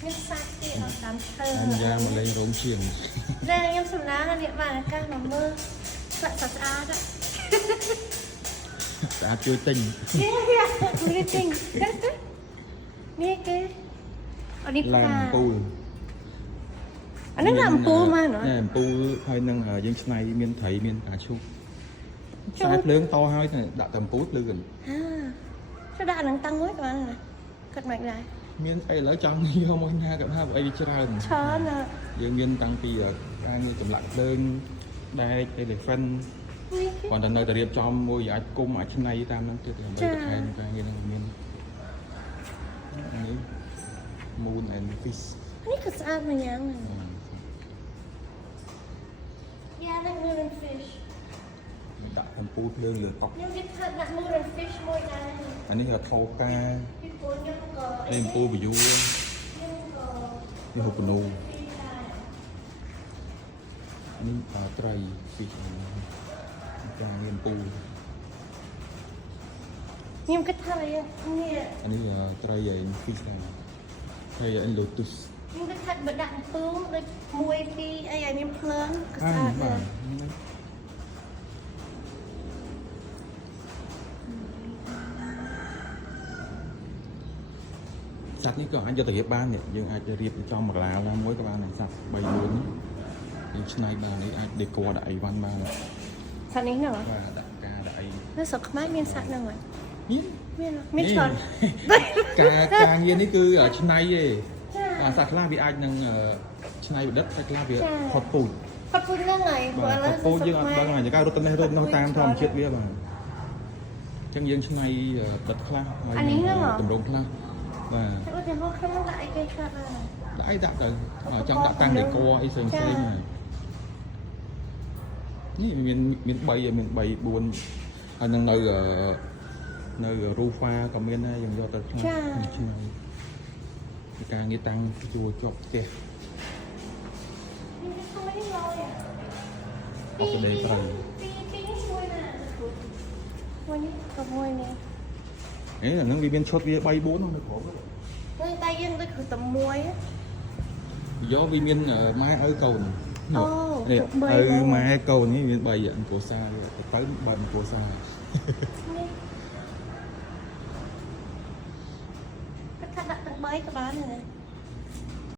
ខ្ញុំសាច់ទីអត់តាមធ្វើ អញ្ចឹងមកលេងរោងជាង តែខ្ញុំសំឡាងនេះបានឱកាសមកមើលស្អាតស្អាត ស្អាតជួយទិញ នេះទិញនេះគេអនេះផ្កា ឡើងអំពូល អានេះឡើងអំពូលមកណ៎ អំពូលហើយនឹងយើងឆ្នៃមានត្រីមានផ្កាឈូកខ្សែភ្លើងតហើយដាក់តែអំពូលភ្លឺហ្នឹង ចុះដាក់នឹងតាំងមួយក៏បានដែរគិតមិនដែរ មានអីឥឡូវចង់យកមកណាក៏ថាអីវាច្រើន ច្រើនណាស់ យើងមានតាំងពីការងារចម្លាក់ភ្លើងដែក elephant នេះគេ គាត់តែនៅតែរៀបចំមួយអាចគុំអាចឆ្នៃតាមហ្នឹងទៀតដើម្បីបន្ថែមការងារហ្នឹងមាននេះ moon and fish នេះក៏ស្អាតមួយយ៉ាងដែរ Yeah, like moon and fish. ដាក់អំពូលភ្លើងលើតុ ខ្ញុំគិតថាដាក់ moon and fish មួយដែរ អានេះថោកា ពីព្រោះខ្ញុំក៏ នេះអំពូលវាយូ ខ្ញុំក៏ នេះហូបនូនេះត្រី fish ការងារអំពូល ខ្ញុំគិតថានេះ អានេះត្រីឯង fish ដែរហើយឯង lotus ខ្ញុំគិតថាបើដាក់អំពូលដូចមួយពីរអីឲ្យមានភ្លើងក៏ស្អាតដែរ សត្វនេះក៏អាចយកទៅរៀបបានយើងអាចរៀបចំមកឡាវណាមួយក៏បានសត្វ3 4យើងឆ្នៃបាននេះអាចដេកដាក់អីវ៉ាន់បានសត្វនេះហ្នឹងបាទដាក់ការដាក់អីនៅស្រុកខ្មែរមានសត្វហ្នឹងហ៎មានច្រើនការងារនេះគឺឆ្នៃទេសត្វខ្លះវាអាចនឹងឆ្នៃប្រឌិតសត្វខ្លះវាផុតពូជហ្នឹងហើយព្រោះឥឡូវពូជយើងអត់ដឹងហើយយើងរត់ទៅនេះរត់នោះតាមធម្មជាតិវាបាទអញ្ចឹងយើងឆ្នៃប្រឌិតខ្លះហើយតម្រងខ្លះបាទឧទាហរណ៍ខ្ញុំដាក់អីគេខ្លះដែរដាក់ទៅចង់ដាក់តាំងដេកអីផ្សេងៗហ្នឹងនេះមាន3 4ហើយនឹងនៅរូហ្វាក៏មានដែរយើងយកទៅឆ្នៃការងារតាំងជួជាប់ផ្ទះអត់ដេកត្រូវពីនេះមួយណាមួយនេះក៏មួយនេះអាហ្នឹងវាមានឈុតវា3 4ហ្នឹងនៅក្រោមហ្នឹងតែយើងដូចគឺតែមួយយកវាមានម៉ែឪកូនអូនេះឪម៉ែកូននេះមាន3អង្គរសាទៅបើអង្គរសានេះគាត់ថាដាក់ទាំង3ក៏បានដែរ